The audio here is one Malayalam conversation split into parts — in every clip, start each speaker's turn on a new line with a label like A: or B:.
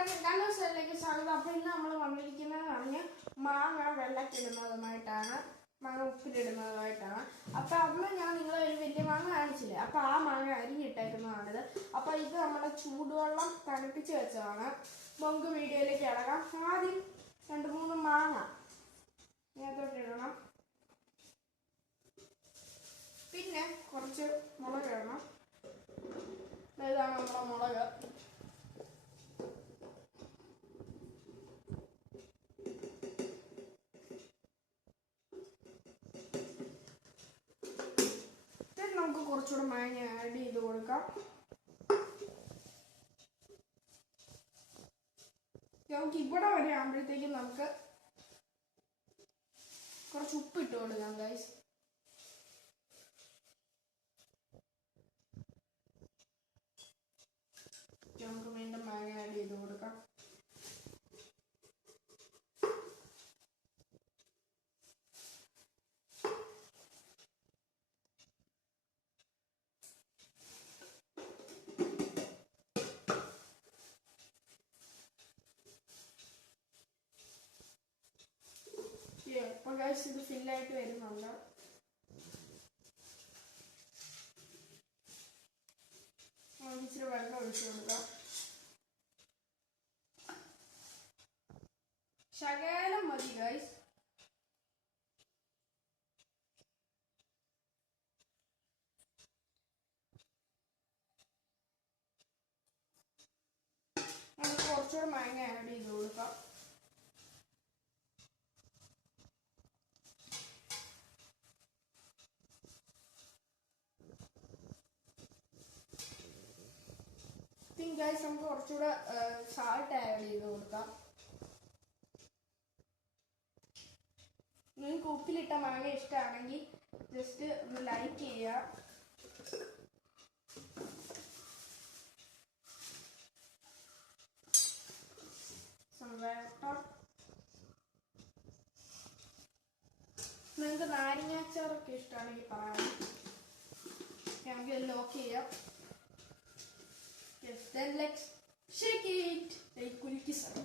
A: രണ്ട് ദിവസത്തിലേക്ക് സ്വാഗതം അപ്പോൾ ഇന്ന് നമ്മൾ വന്നിരിക്കുന്നത് പറഞ്ഞ് മാങ്ങ വെള്ളത്തിടുന്നതുമായിട്ടാണ്. മാങ്ങ ഉപ്പിലിടുന്നതുമായിട്ടാണ്. അപ്പോൾ അന്ന് ഞാൻ നിങ്ങളെ ഒരു വലിയ മാങ്ങ കാണിച്ചില്ലേ? അപ്പോൾ ആ മാങ്ങ അരിഞ്ഞിട്ടേക്കുന്നതാണിത്. അപ്പോൾ ഇത് നമ്മുടെ ചൂടുവെള്ളം തണുപ്പിച്ച് വെച്ചതാണ്. നമുക്ക് വീഡിയോയിലേക്ക് ഇളകാം. ആദ്യം രണ്ട് മൂന്ന് മാങ്ങ ഇതിനകത്തോട്ടിടണം പിന്നെ കുറച്ച് മുളക് ഇടണം. ഇതാണ് നമ്മുടെ മുളക് then നമുക്ക് കുറച്ചുകൂടെ മാങ്ങ ആഡ് ചെയ്ത് കൊടുക്കാം. നമുക്ക് ഇവിടെ വരെ ആകുമ്പോഴത്തേക്കും നമുക്ക് കുറച്ച് ഉപ്പ് ഇട്ട് കൊടുക്കാം ഗൈസ് നമുക്ക് വീണ്ടും മാങ്ങ ആഡ് ചെയ്ത് കൊടുക്കാം ഇപ്പൊ ഗൈസ് ഇത് ഫില്ലായിട്ട് വരുന്നുണ്ട് ഇച്ചിരി വെള്ളം ഒഴിച്ചു കൊടുക്കാം. ശകലം മതി ഗൈസ് നമുക്ക് കുറച്ചുകൂടെ മാങ്ങ ആഡ് ചെയ്ത് കൊടുക്കാം തിങ്ക് ഗൈസ് നമുക്ക് കുറച്ചുകൂടെ സാൾട്ട് ആഡ് ചെയ്ത് കൊടുക്കാം. നിങ്ങൾക്ക് ഉപ്പിലിട്ട മാങ്ങ ഇഷ്ടമാണെങ്കിൽ ജസ്റ്റ് ഒന്ന് ലൈക്ക് ചെയ്യുക. നിങ്ങൾക്ക് നാരങ്ങാച്ചാറൊക്കെ ഇഷ്ടമാണെങ്കിൽ പറയാം. നമുക്ക് ലോക്ക് ചെയ്യാം. Yes, then let's shake it. Like കുലുക്കി സാർ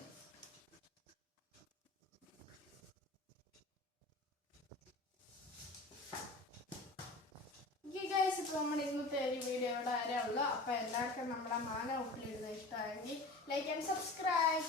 A: ഗൈസ് ഇപ്പോൾ നമ്മുടെ ഇന്നത്തെ ഒരു വീഡിയോ ഇവിടെ വരെ ഉള്ളു അപ്പോൾ എല്ലാവർക്കും നമ്മുടെ മാന ഉപ്പിലിടുന്നത് ഇഷ്ടമായെങ്കിൽ ലൈക്ക് ആൻഡ് സബ്സ്ക്രൈബ്